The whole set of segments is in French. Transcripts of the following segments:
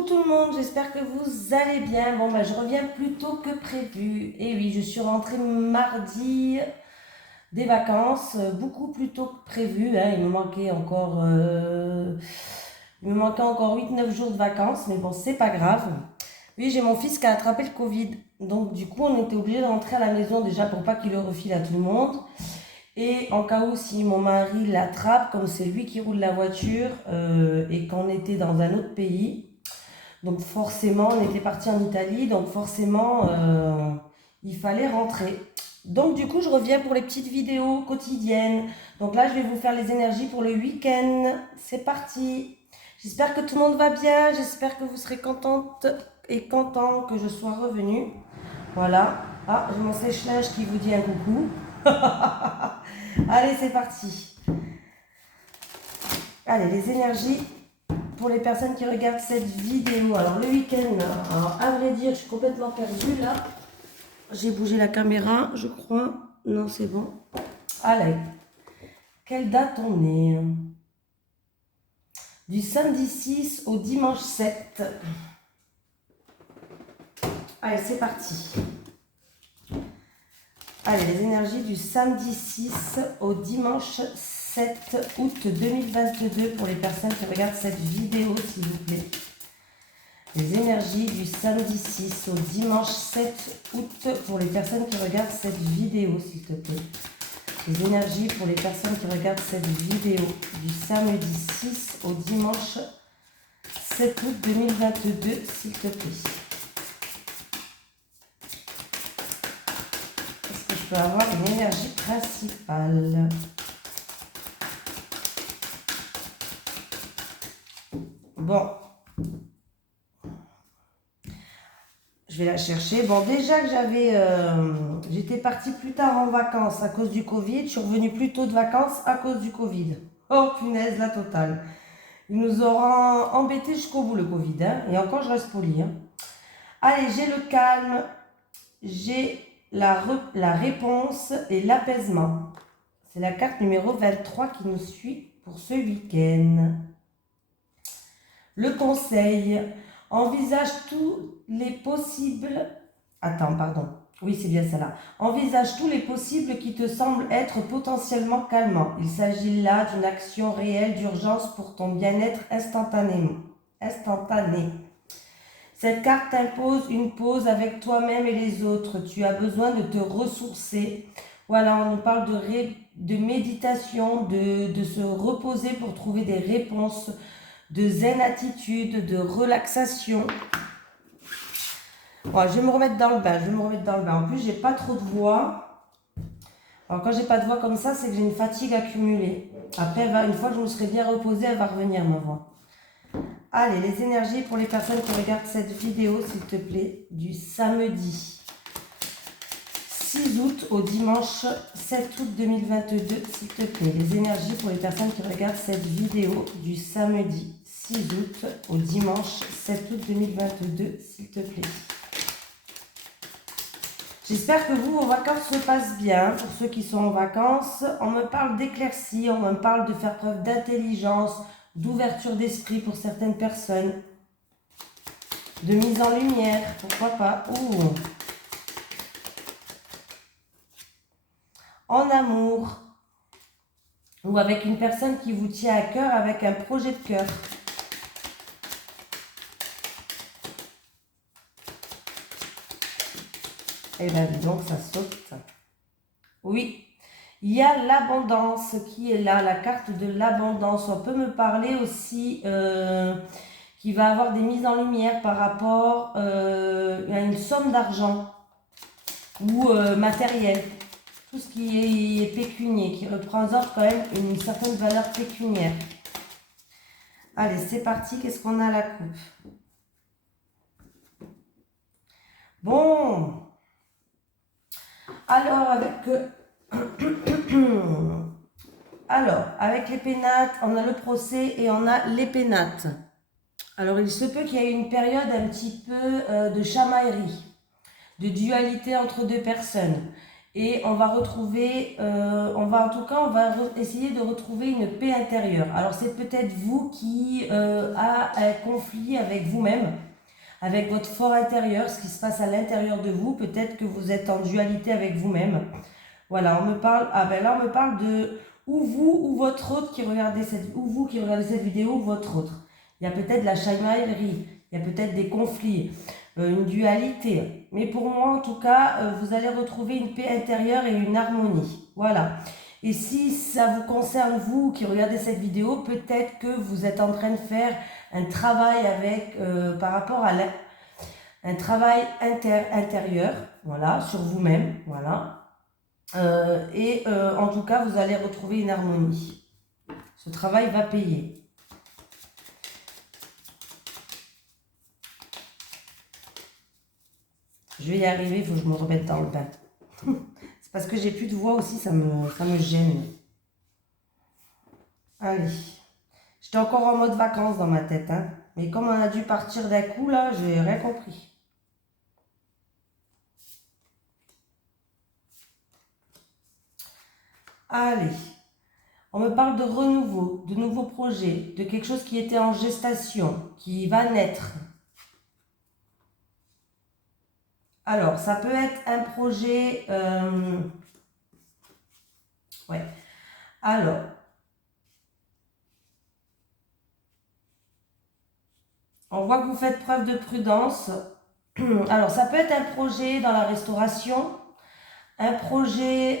Coucou tout le monde, j'espère que vous allez bien. Bon, je reviens plus tôt que prévu. Et oui, je suis rentrée mardi des vacances, beaucoup plus tôt que prévu, hein. Il me manquait encore 8-9 jours de vacances, mais bon, c'est pas grave. Oui, j'ai mon fils qui a attrapé le Covid. Donc du coup, on était obligé de rentrer à la maison déjà pour pas qu'il le refile à tout le monde. Et en cas où si mon mari l'attrape, comme c'est lui qui roule la voiture et qu'on était dans un autre pays, donc forcément, on était parti en Italie, donc forcément, il fallait rentrer. Donc du coup, je reviens pour les petites vidéos quotidiennes. Donc là, je vais vous faire les énergies pour le week-end. C'est parti. J'espère que tout le monde va bien. J'espère que vous serez contente et content que je sois revenue. Voilà. Ah, j'ai mon sèche-linge qui vous dit un coucou. Allez, c'est parti. Allez, les énergies pour les personnes qui regardent cette vidéo. Alors le week-end, alors à vrai dire, je suis complètement perdue là. J'ai bougé la caméra, je crois. Non, c'est bon. Allez, quelle date on est? Du samedi 6 au dimanche 7. Allez, c'est parti. Allez, les énergies du samedi 6 au dimanche 7 août 2022 pour les personnes qui regardent cette vidéo, s'il vous plaît. Les énergies du samedi 6 au dimanche 7 août pour les personnes qui regardent cette vidéo, s'il te plaît. Les énergies pour les personnes qui regardent cette vidéo du samedi 6 au dimanche 7 août 2022, s'il te plaît. Est-ce que je peux avoir une énergie principale? Bon. Je vais la chercher. Bon, déjà que j'étais partie plus tard en vacances à cause du Covid. Je suis revenue plus tôt de vacances à cause du Covid. Oh punaise, la totale. Il nous aura embêtés jusqu'au bout le Covid, hein. Et encore, je reste polie, hein. Allez, j'ai le calme, j'ai la réponse et l'apaisement. C'est la carte numéro 23 qui nous suit pour ce week-end. Le conseil. Envisage tous les possibles... Attends, pardon. Oui, c'est bien ça là. Envisage tous les possibles qui te semblent être potentiellement calmants. Il s'agit là d'une action réelle d'urgence pour ton bien-être instantané. Cette carte t'impose une pause avec toi-même et les autres. Tu as besoin de te ressourcer. Voilà, on nous parle de méditation, de se reposer pour trouver des réponses, de zen attitude, de relaxation. Bon, je vais me remettre dans le bain. En plus, j'ai pas trop de voix. Alors, quand j'ai pas de voix comme ça, c'est que j'ai une fatigue accumulée. Après, une fois que je me serai bien reposée, elle va revenir, ma voix. Allez, les énergies pour les personnes qui regardent cette vidéo, s'il te plaît, du samedi 6 août au dimanche 7 août 2022, s'il te plaît. Les énergies pour les personnes qui regardent cette vidéo du samedi 6 août au dimanche 7 août 2022, s'il te plaît. J'espère que vos vacances se passent bien. Pour ceux qui sont en vacances, on me parle d'éclaircie, on me parle de faire preuve d'intelligence, d'ouverture d'esprit pour certaines personnes, de mise en lumière, pourquoi pas. Ouh. En amour, ou avec une personne qui vous tient à cœur, avec un projet de cœur. Eh bien, dis donc, ça saute. Oui, il y a l'abondance qui est là, la carte de l'abondance. On peut me parler aussi qui va avoir des mises en lumière par rapport à une somme d'argent ou matériel. Tout ce qui est pécunier, qui représente quand même une certaine valeur pécuniaire. Allez, c'est parti. Qu'est-ce qu'on a à la coupe? Bon. Alors, avec les pénates, on a le procès et on a les pénates. Alors, il se peut qu'il y ait une période un petit peu de chamaillerie, de dualité entre deux personnes. Et on va retrouver, on va essayer de retrouver une paix intérieure. Alors c'est peut-être vous qui a un conflit avec vous-même, avec votre fort intérieur, ce qui se passe à l'intérieur de vous. Peut-être que vous êtes en dualité avec vous-même. Voilà, on me parle, ah ben là on me parle de ou vous ou votre autre qui regardez cette vidéo ou votre autre. Il y a peut-être de la chamaillerie, il y a peut-être des conflits, une dualité. Mais pour moi en tout cas, vous allez retrouver une paix intérieure et une harmonie. Voilà. Et si ça vous concerne vous qui regardez cette vidéo, peut-être que vous êtes en train de faire un travail avec, par rapport à un travail intérieur, voilà, sur vous-même, voilà. En tout cas, vous allez retrouver une harmonie. Ce travail va payer. Je vais y arriver, il faut que je me remette dans le bain. C'est parce que j'ai plus de voix aussi, ça me gêne. Allez. J'étais encore en mode vacances dans ma tête, hein. Mais comme on a dû partir d'un coup, là, j'ai rien compris. Allez. On me parle de renouveau, de nouveaux projets, de quelque chose qui était en gestation, qui va naître. Alors, ça peut être un projet... ouais. Alors, on voit que vous faites preuve de prudence. Alors, ça peut être un projet dans la restauration, un projet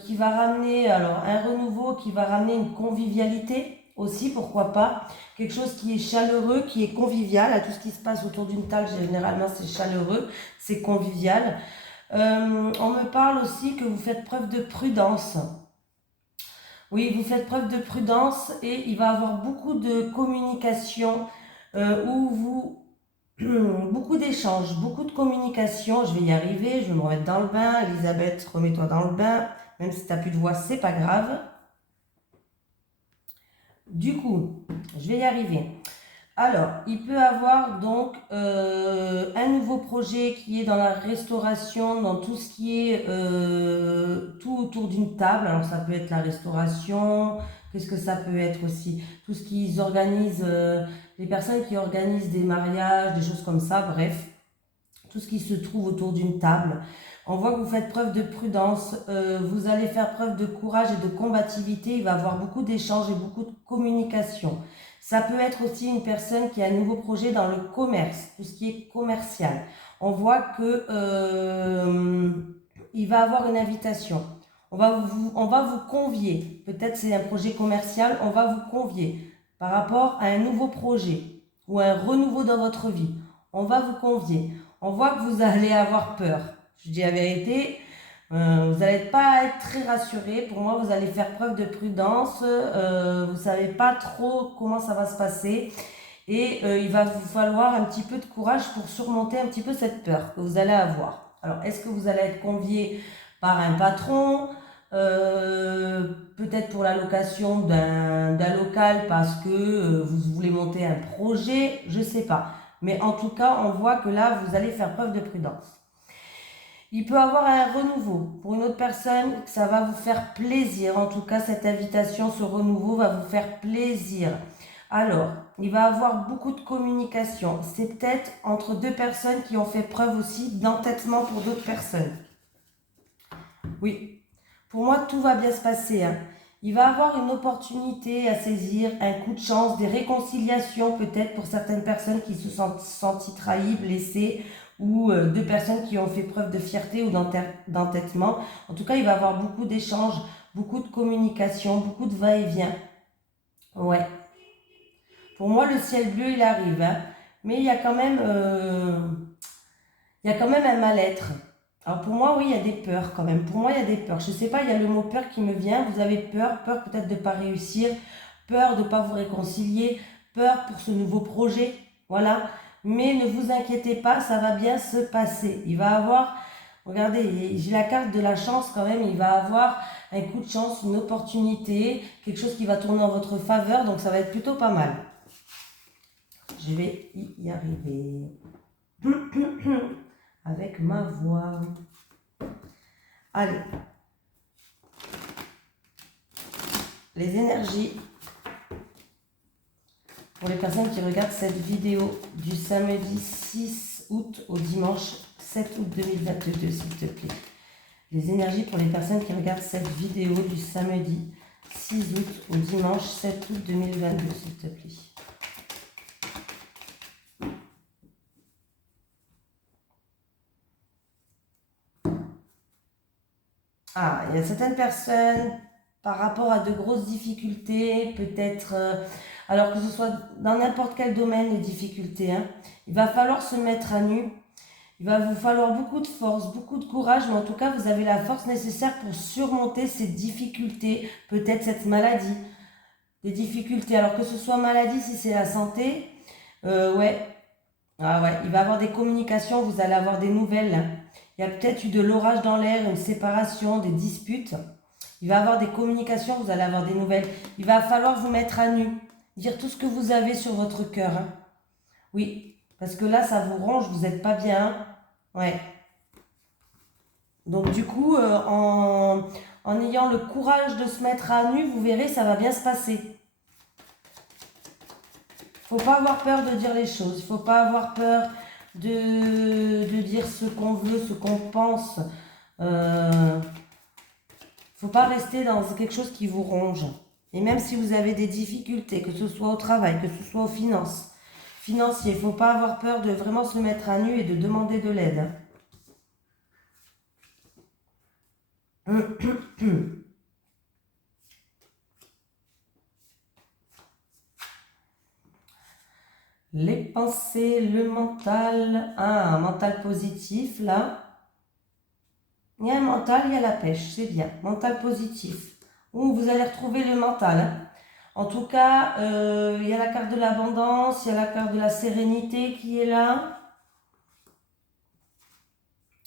qui va ramener, alors un renouveau qui va ramener une convivialité aussi, pourquoi pas. Quelque chose qui est chaleureux, qui est convivial. À tout ce qui se passe autour d'une table, généralement, c'est chaleureux, c'est convivial. On me parle aussi que vous faites preuve de prudence. Oui, vous faites preuve de prudence et il va y avoir beaucoup de communication où vous... beaucoup d'échanges, beaucoup de communication. Je vais y arriver, je vais me remettre dans le bain. Elisabeth, remets-toi dans le bain. Même si tu n'as plus de voix, c'est pas grave. Du coup, je vais y arriver. Alors, il peut avoir donc un nouveau projet qui est dans la restauration, dans tout ce qui est tout autour d'une table. Alors, ça peut être la restauration. Qu'est-ce que ça peut être aussi? Tout ce qu'ils organisent, les personnes qui organisent des mariages, des choses comme ça, bref. Tout ce qui se trouve autour d'une table. On voit que vous faites preuve de prudence, vous allez faire preuve de courage et de combativité, il va y avoir beaucoup d'échanges et beaucoup de communication. Ça peut être aussi une personne qui a un nouveau projet dans le commerce, tout ce qui est commercial. On voit que il va avoir une invitation. On va vous convier, peut-être c'est un projet commercial, on va vous convier par rapport à un nouveau projet ou un renouveau dans votre vie. On va vous convier. On voit que vous allez avoir peur. Je dis la vérité, vous n'allez pas être très rassuré. Pour moi, vous allez faire preuve de prudence. Vous ne savez pas trop comment ça va se passer. Et il va vous falloir un petit peu de courage pour surmonter un petit peu cette peur que vous allez avoir. Alors, est-ce que vous allez être convié par un patron, peut-être pour la location d'un local parce que vous voulez monter un projet, je ne sais pas. Mais en tout cas, on voit que là, vous allez faire preuve de prudence. Il peut avoir un renouveau. Pour une autre personne, ça va vous faire plaisir. En tout cas, cette invitation, ce renouveau va vous faire plaisir. Alors, il va avoir beaucoup de communication. C'est peut-être entre deux personnes qui ont fait preuve aussi d'entêtement pour d'autres personnes. Oui, pour moi, tout va bien se passer, hein. Il va avoir une opportunité à saisir, un coup de chance, des réconciliations peut-être pour certaines personnes qui se sont senties trahies, blessées, ou deux personnes qui ont fait preuve de fierté ou d'entêtement. En tout cas, il va avoir beaucoup d'échanges, beaucoup de communication, beaucoup de va-et-vient. Ouais. Pour moi, le ciel bleu, il arrive, hein. Mais il y a quand même un mal-être. Alors pour moi, oui, il y a des peurs quand même. Pour moi, il y a des peurs. Je ne sais pas, il y a le mot peur qui me vient. Vous avez peur, peur peut-être de ne pas réussir, peur de ne pas vous réconcilier, peur pour ce nouveau projet. Voilà. Mais ne vous inquiétez pas, ça va bien se passer. Il va avoir, regardez, j'ai la carte de la chance quand même. Il va avoir un coup de chance, une opportunité, quelque chose qui va tourner en votre faveur. Donc ça va être plutôt pas mal. Je vais y arriver. Avec ma voix. Allez. Les énergies pour les personnes qui regardent cette vidéo du samedi 6 août au dimanche 7 août 2022, s'il te plaît. Les énergies pour les personnes qui regardent cette vidéo du samedi 6 août au dimanche 7 août 2022, s'il te plaît. Ah, il y a certaines personnes, par rapport à de grosses difficultés, peut-être, alors que ce soit dans n'importe quel domaine, les difficultés, hein, il va falloir se mettre à nu. Il va vous falloir beaucoup de force, beaucoup de courage, mais en tout cas, vous avez la force nécessaire pour surmonter ces difficultés, peut-être cette maladie, des difficultés. Alors que ce soit maladie, si c'est la santé, ouais. Ah ouais, il va y avoir des communications, vous allez avoir des nouvelles. Il y a peut-être eu de l'orage dans l'air, une séparation, des disputes. Il va y avoir des communications, vous allez avoir des nouvelles. Il va falloir vous mettre à nu, dire tout ce que vous avez sur votre cœur. Hein. Oui, parce que là, ça vous ronge, vous n'êtes pas bien. Hein. Ouais. Donc du coup, en ayant le courage de se mettre à nu, vous verrez, ça va bien se passer. Faut pas avoir peur de dire les choses. Il faut pas avoir peur de dire ce qu'on veut, ce qu'on pense. Faut pas rester dans quelque chose qui vous ronge. Et même si vous avez des difficultés, que ce soit au travail, que ce soit aux finances, financier, il faut pas avoir peur de vraiment se mettre à nu et de demander de l'aide. Les pensées, le mental. Ah, un mental positif, là. Il y a un mental, il y a la pêche, c'est bien. Mental positif. Où vous allez retrouver le mental. Hein. En tout cas, il y a la carte de l'abondance, il y a la carte de la sérénité qui est là.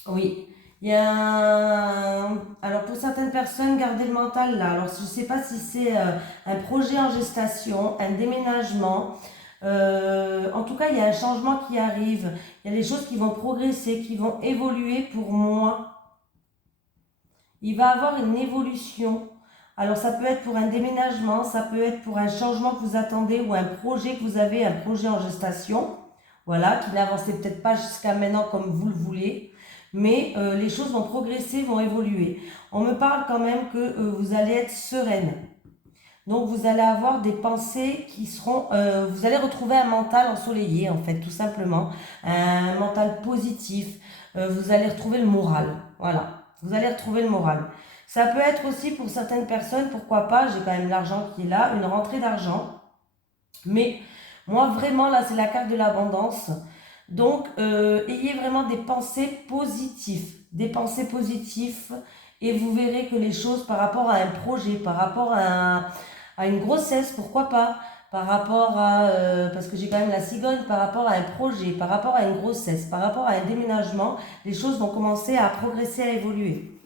Oui. Il y a Alors pour certaines personnes, gardez le mental là. Alors je ne sais pas si c'est un projet en gestation, un déménagement. En tout cas, il y a un changement qui arrive. Il y a des choses qui vont progresser, qui vont évoluer pour moi. Il va avoir une évolution. Alors ça peut être pour un déménagement, ça peut être pour un changement que vous attendez ou un projet que vous avez, un projet en gestation. Voilà, qui n'avançait peut-être pas jusqu'à maintenant comme vous le voulez. Mais les choses vont progresser, vont évoluer. On me parle quand même que vous allez être sereine. Donc vous allez avoir des pensées qui seront... vous allez retrouver un mental ensoleillé en fait, tout simplement. Un mental positif. Vous allez retrouver le moral. Voilà, vous allez retrouver le moral. Ça peut être aussi pour certaines personnes, pourquoi pas, j'ai quand même l'argent qui est là, une rentrée d'argent. Mais moi vraiment là c'est la carte de l'abondance. Donc ayez vraiment des pensées positives. Des pensées positives et vous verrez que les choses par rapport à un projet, par rapport à une grossesse, pourquoi pas, par rapport à, parce que j'ai quand même la cigogne, par rapport à un projet, par rapport à une grossesse, par rapport à un déménagement, les choses vont commencer à progresser, à évoluer.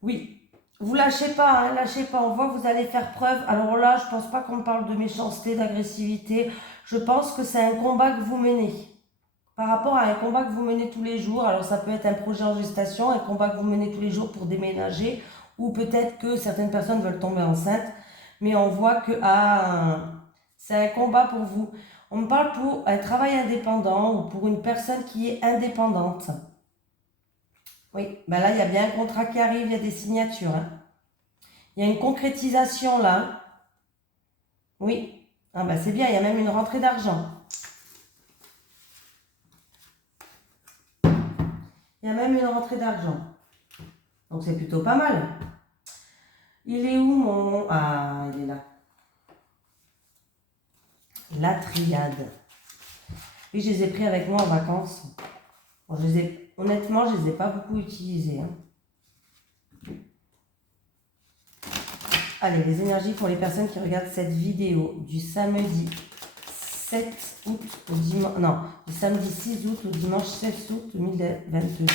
Oui, vous lâchez pas, hein, lâchez pas, on voit que vous allez faire preuve. Alors là, je pense pas qu'on parle de méchanceté, d'agressivité, je pense que c'est un combat que vous menez. Par rapport à un combat que vous menez tous les jours, alors ça peut être un projet en gestation, un combat que vous menez tous les jours pour déménager, ou peut-être que certaines personnes veulent tomber enceintes, mais on voit que c'est un combat pour vous. On me parle pour un travail indépendant ou pour une personne qui est indépendante. Oui, ben là, il y a bien un contrat qui arrive, il y a des signatures. Hein. Il y a une concrétisation là. Oui, ah ben c'est bien, il y a même une rentrée d'argent. Il y a même une rentrée d'argent. Donc c'est plutôt pas mal. Il est où mon... Ah, il est là. La triade. Oui, je les ai pris avec moi en vacances. Bon, honnêtement, je ne les ai pas beaucoup utilisés. Hein. Allez, les énergies pour les personnes qui regardent cette vidéo du samedi 7 août au dimanche... Non, du samedi 6 août au dimanche 7 août 2022.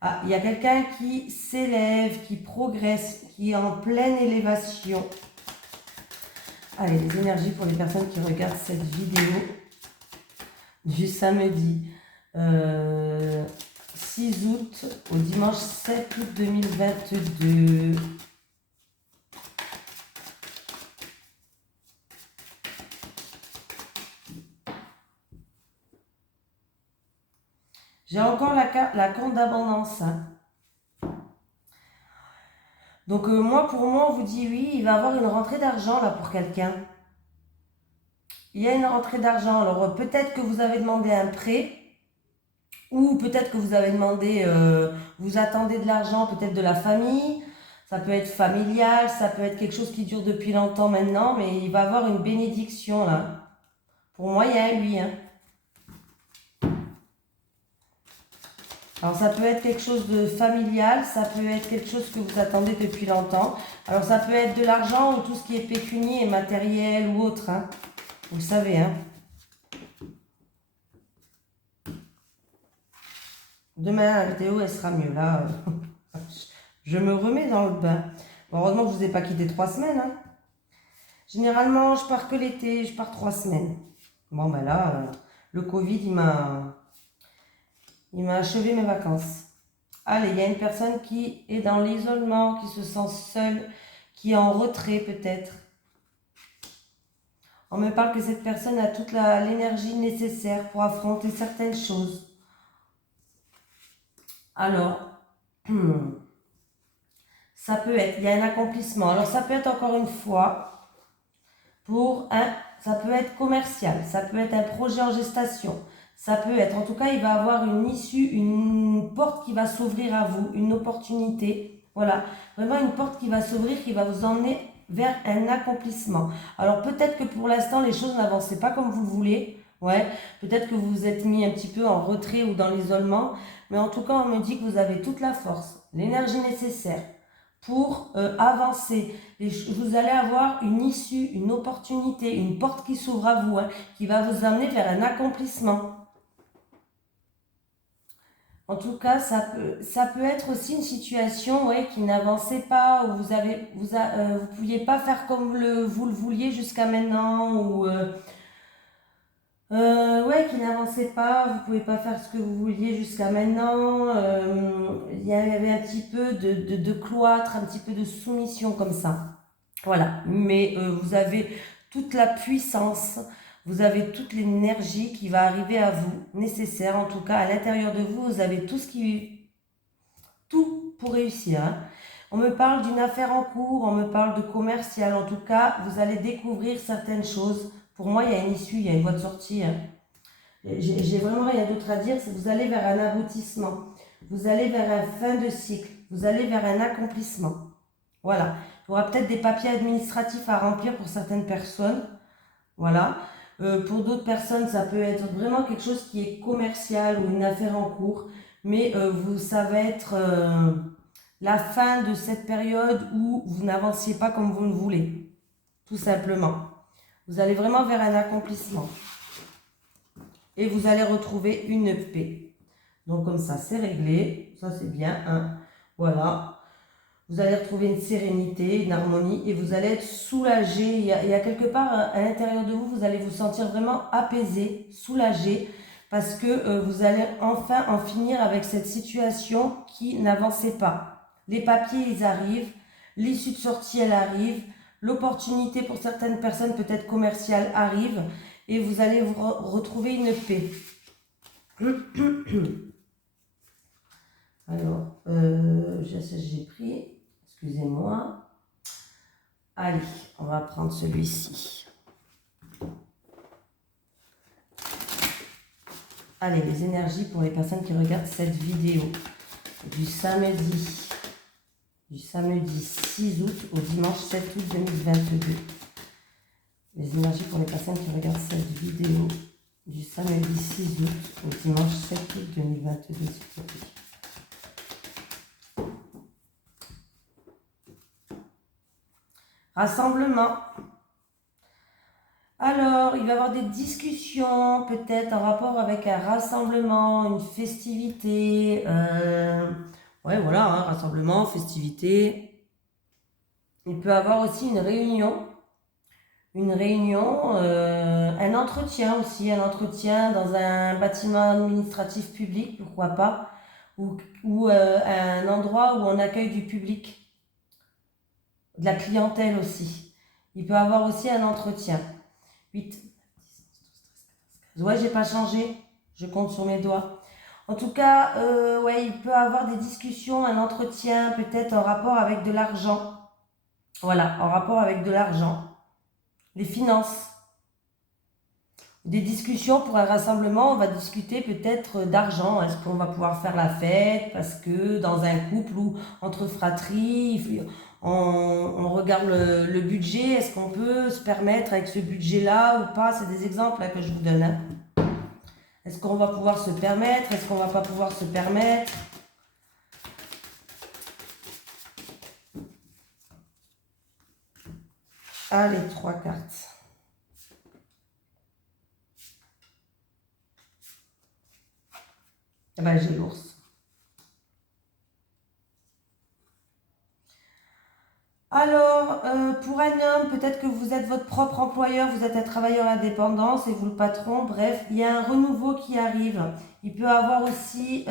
Ah, il y a quelqu'un qui s'élève, qui progresse, qui est en pleine élévation. Allez, les énergies pour les personnes qui regardent cette vidéo du samedi Euh, 6 août au dimanche 7 août 2022. J'ai encore la compte d'abondance. Hein. Donc moi, pour moi, on vous dit oui, il va avoir une rentrée d'argent là pour quelqu'un. Il y a une rentrée d'argent. Alors peut-être que vous avez demandé un prêt ou peut-être que vous avez demandé, vous attendez de l'argent, peut-être de la famille. Ça peut être familial, ça peut être quelque chose qui dure depuis longtemps maintenant, mais il va avoir une bénédiction là. Pour moi, il y a un oui. Hein. Alors ça peut être quelque chose de familial, ça peut être quelque chose que vous attendez depuis longtemps. Alors ça peut être de l'argent ou tout ce qui est pécunier, matériel ou autre. Hein. Vous le savez. Hein. Demain, la vidéo, elle sera mieux. Là, je me remets dans le bain. Bon, heureusement que je ne vous ai pas quitté 3 semaines. Hein. Généralement, je pars que l'été, je pars 3 semaines. Bon, ben là, le Covid, il m'a achevé mes vacances. Allez, il y a une personne qui est dans l'isolement, qui se sent seule, qui est en retrait peut-être. On me parle que cette personne a toute l'énergie nécessaire pour affronter certaines choses. Alors, ça peut être, il y a un accomplissement. Alors ça peut être encore une fois, ça peut être commercial, ça peut être un projet en gestation. Ça peut être, en tout cas, il va avoir une issue, une porte qui va s'ouvrir à vous, une opportunité. Voilà, vraiment une porte qui va s'ouvrir, qui va vous emmener vers un accomplissement. Alors peut-être que pour l'instant, les choses n'avancent pas comme vous le voulez. Ouais, peut-être que vous vous êtes mis un petit peu en retrait ou dans l'isolement. Mais en tout cas, on me dit que vous avez toute la force, l'énergie nécessaire pour avancer. Vous allez avoir une issue, une opportunité, une porte qui s'ouvre à vous, hein, qui va vous amener vers un accomplissement. En tout cas, ça peut être aussi une situation qui n'avançait pas, où vous pouviez pas faire comme vous le vouliez jusqu'à maintenant, ou qui n'avançait pas, vous pouvez pas faire ce que vous vouliez jusqu'à maintenant. Il y avait un petit peu de cloître, un petit peu de soumission comme ça. Voilà, mais vous avez toute la puissance, vous avez toute l'énergie qui va arriver à vous, nécessaire en tout cas à l'intérieur de vous, vous avez tout pour réussir. Hein. On me parle d'une affaire en cours, on me parle de commercial, en tout cas, vous allez découvrir certaines choses. Pour moi, il y a une issue, il y a une voie de sortie. Hein. J'ai vraiment rien d'autre à dire, c'est que vous allez vers un aboutissement, vous allez vers un fin de cycle, vous allez vers un accomplissement. Voilà. Il y aura peut-être des papiers administratifs à remplir pour certaines personnes. Voilà. Pour d'autres personnes, ça peut être vraiment quelque chose qui est commercial ou une affaire en cours. Mais ça va être la fin de cette période où vous n'avanciez pas comme vous le voulez. Tout simplement. Vous allez vraiment vers un accomplissement. Et vous allez retrouver une paix. Donc comme ça, c'est réglé. Ça, c'est bien. Hein. Voilà. Vous allez retrouver une sérénité, une harmonie et vous allez être soulagé. Il y a quelque part à l'intérieur de vous, vous allez vous sentir vraiment apaisé, soulagé parce que vous allez enfin en finir avec cette situation qui n'avançait pas. Les papiers, ils arrivent, l'issue de sortie, elle arrive, l'opportunité pour certaines personnes peut-être commerciale arrive et vous allez vous retrouver une paix. Alors, j'ai pris... Excusez-moi. Allez, on va prendre celui-ci. Allez, les énergies pour les personnes qui regardent cette vidéo du samedi 6 août au dimanche 7 août 2022. Les énergies pour les personnes qui regardent cette vidéo du samedi 6 août au dimanche 7 août 2022, s'il vous plaît. Rassemblement. Alors, il va y avoir des discussions, peut-être en rapport avec un rassemblement, une festivité. Ouais, voilà, hein, rassemblement, festivité. Il peut y avoir aussi une réunion une réunion, un entretien aussi, un entretien dans un bâtiment administratif public, pourquoi pas, ou un endroit où on accueille du public, de la clientèle aussi. Il peut avoir aussi un entretien. 8. Ouais, j'ai pas changé, je compte sur mes doigts. En tout cas, ouais, il peut avoir des discussions, un entretien, peut-être en rapport avec de l'argent. Voilà, en rapport avec de l'argent. Les finances. Des discussions pour un rassemblement, on va discuter peut-être d'argent. Est-ce qu'on va pouvoir faire la fête? Parce que dans un couple ou entre fratries, on regarde le budget. Est-ce qu'on peut se permettre avec ce budget-là ou pas? C'est des exemples là, que je vous donne. Hein. Est-ce qu'on va pouvoir se permettre? Est-ce qu'on va pas pouvoir se permettre? Allez, 3 cartes. Eh ben, j'ai l'ours. Alors, pour un homme, peut-être que vous êtes votre propre employeur, vous êtes un travailleur indépendant, c'est vous le patron, bref, il y a un renouveau qui arrive. Il peut avoir aussi,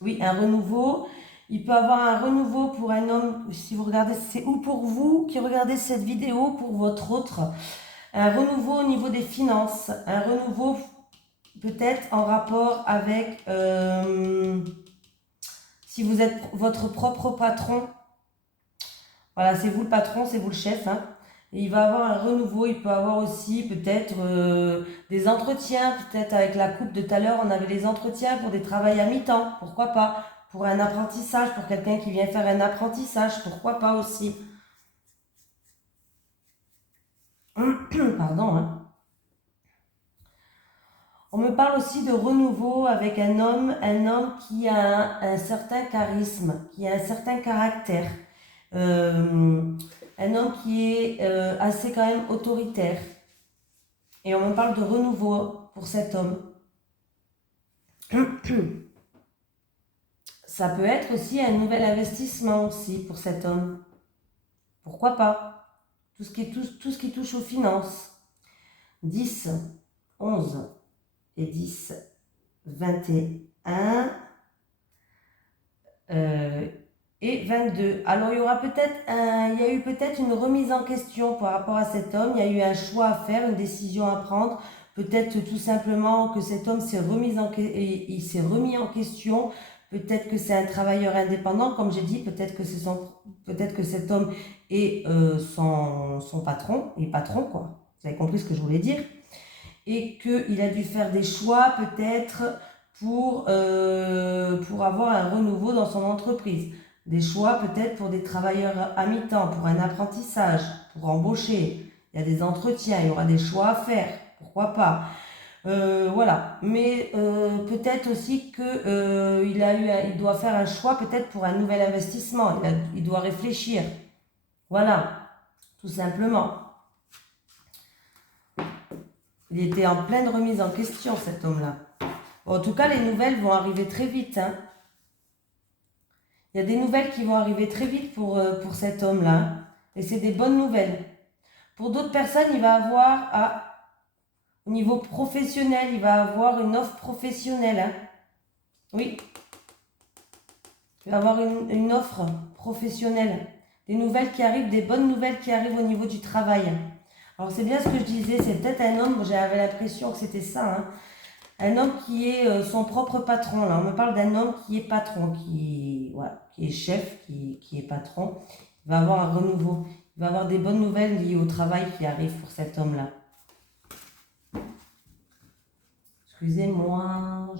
oui, un renouveau. Il peut avoir un renouveau pour un homme, si vous regardez, c'est ou pour vous qui regardez cette vidéo, pour votre autre. Un renouveau au niveau des finances, un renouveau peut-être en rapport avec, si vous êtes votre propre patron, voilà, c'est vous le patron, c'est vous le chef. Hein. Et il va avoir un renouveau, il peut avoir aussi peut-être des entretiens, peut-être avec la coupe de tout à l'heure, on avait les entretiens pour des travails à mi-temps, pourquoi pas. Pour un apprentissage, pour quelqu'un qui vient faire un apprentissage, pourquoi pas aussi. Pardon. Hein. On me parle aussi de renouveau avec un homme qui a un certain charisme, qui a un certain caractère. Un homme qui est assez quand même autoritaire. Et on me parle de renouveau pour cet homme. Ça peut être aussi un nouvel investissement aussi pour cet homme. Pourquoi pas? Tout ce qui touche aux finances. 10, 11 et 10, 21 et 22. Alors il y a eu peut-être une remise en question par rapport à cet homme. Il y a eu un choix à faire, une décision à prendre. Peut-être tout simplement que cet homme s'est il s'est remis en question. Peut-être que c'est un travailleur indépendant, comme j'ai dit. Peut-être que cet homme est son patron, et patron quoi. Vous avez compris ce que je voulais dire. Et qu'il a dû faire des choix peut-être pour avoir un renouveau dans son entreprise. Des choix peut-être pour des travailleurs à mi-temps, pour un apprentissage, pour embaucher. Il y a des entretiens, il y aura des choix à faire, pourquoi pas. Voilà, mais peut-être aussi que il doit faire un choix peut-être pour un nouvel investissement. Il doit réfléchir. Voilà, tout simplement. Il était en pleine remise en question, cet homme-là. Bon, en tout cas, les nouvelles vont arriver très vite. Hein. Il y a des nouvelles qui vont arriver très vite pour cet homme-là. Hein. Et c'est des bonnes nouvelles. Pour d'autres personnes, il va avoir, au niveau professionnel, il va avoir une offre professionnelle. Hein. Oui. Il va avoir une offre professionnelle. Des nouvelles qui arrivent, des bonnes nouvelles qui arrivent au niveau du travail. Alors c'est bien ce que je disais, c'est peut-être un homme, j'avais l'impression que c'était ça, hein. Un homme qui est son propre patron. Là, on me parle d'un homme qui est patron, qui est chef, qui est patron. Il va avoir un renouveau. Il va avoir des bonnes nouvelles liées au travail qui arrivent pour cet homme-là. Excusez-moi.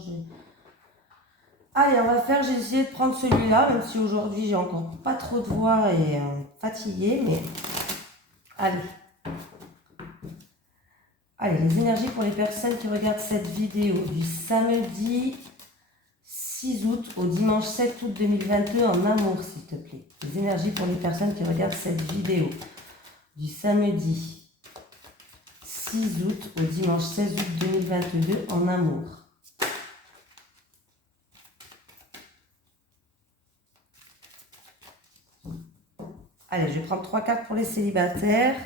Allez, on va faire, j'ai essayé de prendre celui-là, même si aujourd'hui j'ai encore pas trop de voix et fatiguée, mais allez. Allez, les énergies pour les personnes qui regardent cette vidéo du samedi 6 août au dimanche 7 août 2022 en amour, s'il te plaît. Les énergies pour les personnes qui regardent cette vidéo du samedi 6 août au dimanche 16 août 2022 en amour. Allez, je vais prendre 3 cartes pour les célibataires.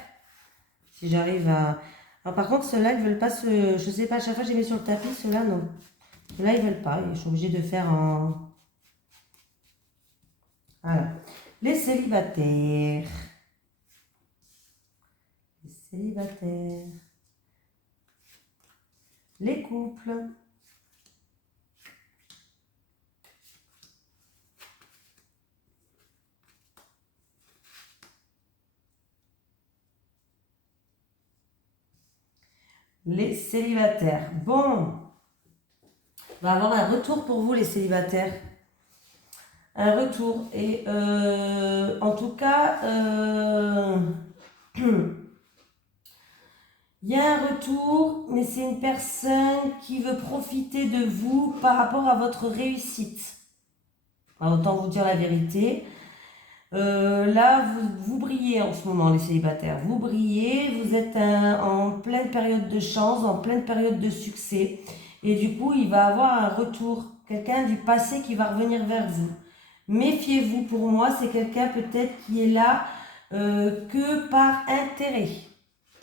Si j'arrive à... Alors par contre, ceux-là, ils ne veulent pas se... Je sais pas, à chaque fois que j'ai mis sur le tapis, ceux-là, non. Ceux-là, ils ne veulent pas. Je suis obligée de faire en... Voilà. Les célibataires. Les célibataires. Les couples. Les célibataires. Bon, on va avoir un retour pour vous, les célibataires. Un retour. Et en tout cas, il y a un retour, mais c'est une personne qui veut profiter de vous par rapport à votre réussite. Alors, autant vous dire la vérité. Là, vous brillez en ce moment, les célibataires. Vous brillez, vous êtes en pleine période de chance, en pleine période de succès. Et du coup, il va avoir un retour, quelqu'un du passé qui va revenir vers vous. Méfiez-vous, pour moi, c'est quelqu'un peut-être qui est là que par intérêt.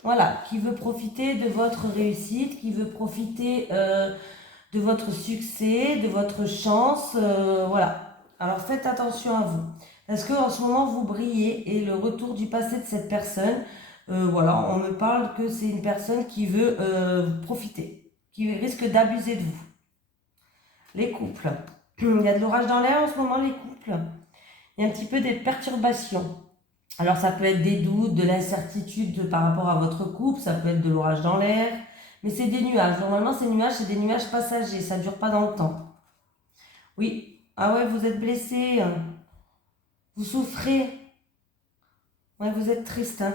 Voilà, qui veut profiter de votre réussite, qui veut profiter de votre succès, de votre chance. Voilà. Alors faites attention à vous. Parce qu'en ce moment, vous brillez et le retour du passé de cette personne, voilà, on me parle que c'est une personne qui veut profiter, qui risque d'abuser de vous. Les couples. Il y a de l'orage dans l'air en ce moment, les couples. Il y a un petit peu des perturbations. Alors ça peut être des doutes, de l'incertitude par rapport à votre couple, ça peut être de l'orage dans l'air, mais c'est des nuages. Normalement, ces nuages, c'est des nuages passagers, ça ne dure pas dans le temps. Oui, ah ouais, vous êtes blessé, vous souffrez, ouais, vous êtes triste, hein.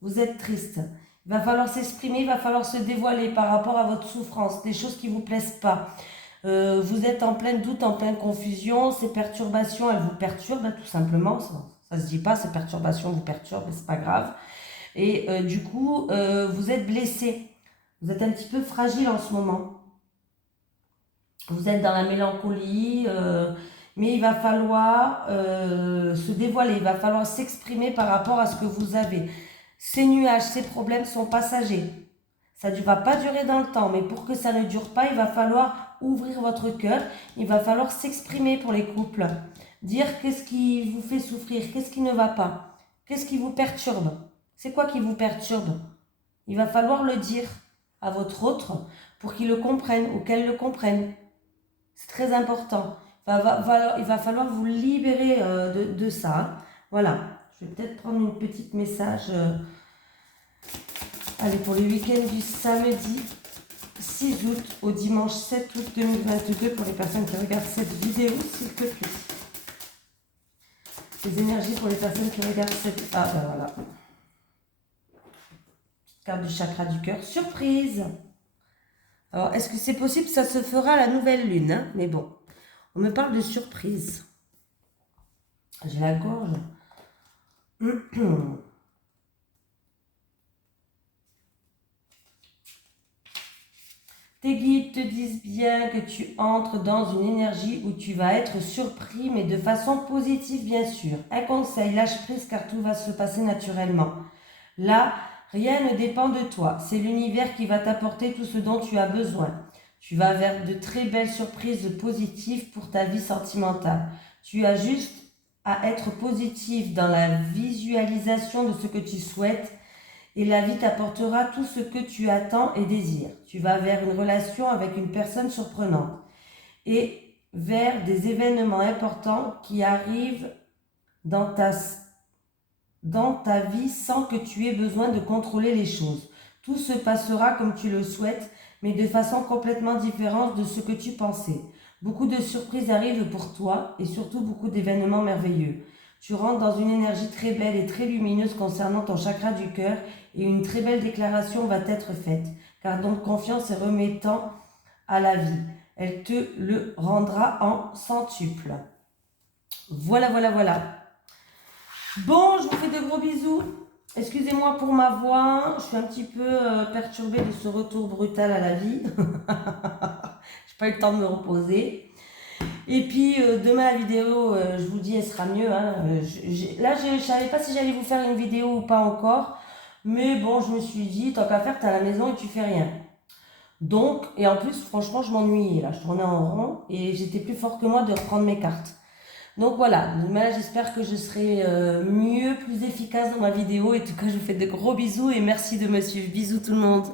Vous êtes triste. Il va falloir s'exprimer, il va falloir se dévoiler par rapport à votre souffrance, des choses qui ne vous plaisent pas. Vous êtes en plein doute, en pleine confusion, ces perturbations, elles vous perturbent, hein, tout simplement. Ça se dit pas, ces perturbations vous perturbent, mais c'est pas grave. Et du coup, vous êtes blessé. Vous êtes un petit peu fragile en ce moment. Vous êtes dans la mélancolie, mais il va falloir se dévoiler, il va falloir s'exprimer par rapport à ce que vous avez. Ces nuages, ces problèmes sont passagers. Ça ne va pas durer dans le temps, mais pour que ça ne dure pas, il va falloir ouvrir votre cœur, il va falloir s'exprimer pour les couples. Dire qu'est-ce qui vous fait souffrir, qu'est-ce qui ne va pas, qu'est-ce qui vous perturbe. C'est quoi qui vous perturbe? Il va falloir le dire à votre autre pour qu'il le comprenne ou qu'elle le comprenne. C'est très important. Il va falloir vous libérer de ça, hein. Voilà. Je vais peut-être prendre une petite message. Allez, pour le week-end du samedi 6 août au dimanche 7 août 2022, pour les personnes qui regardent cette vidéo, s'il te plaît. Les énergies pour les personnes qui regardent cette... Ah ben voilà. Carte du chakra du cœur. Surprise! Alors, est-ce que c'est possible? Ça se fera à la nouvelle lune, hein? Mais bon, on me parle de surprise. J'ai la gorge. Tes guides te disent bien que tu entres dans une énergie où tu vas être surpris, mais de façon positive, bien sûr. Un conseil, lâche prise car tout va se passer naturellement. Là, rien ne dépend de toi. C'est l'univers qui va t'apporter tout ce dont tu as besoin. Tu vas vers de très belles surprises positives pour ta vie sentimentale. Tu as juste à être positif dans la visualisation de ce que tu souhaites et la vie t'apportera tout ce que tu attends et désires. Tu vas vers une relation avec une personne surprenante et vers des événements importants qui arrivent dans ta vie sans que tu aies besoin de contrôler les choses. Tout se passera comme tu le souhaites, mais de façon complètement différente de ce que tu pensais. Beaucoup de surprises arrivent pour toi et surtout beaucoup d'événements merveilleux. Tu rentres dans une énergie très belle et très lumineuse concernant ton chakra du cœur et une très belle déclaration va être faite. Car donc confiance et remettant à la vie. Elle te le rendra en centuple. Voilà, voilà, voilà. Bon, je vous fais de gros bisous. Excusez-moi pour ma voix. Je suis un petit peu perturbée de ce retour brutal à la vie. J'ai pas eu le temps de me reposer. Et puis demain la vidéo, je vous dis, elle sera mieux. Hein. Là, je ne savais pas si j'allais vous faire une vidéo ou pas encore. Mais bon, je me suis dit, tant qu'à faire, t'es à la maison et tu fais rien. Donc, et en plus, franchement, je m'ennuyais là. Je tournais en rond et j'étais plus fort que moi de reprendre mes cartes. Donc voilà, demain j'espère que je serai mieux, plus efficace dans ma vidéo. Et en tout cas, je vous fais de gros bisous et merci de me suivre. Bisous tout le monde.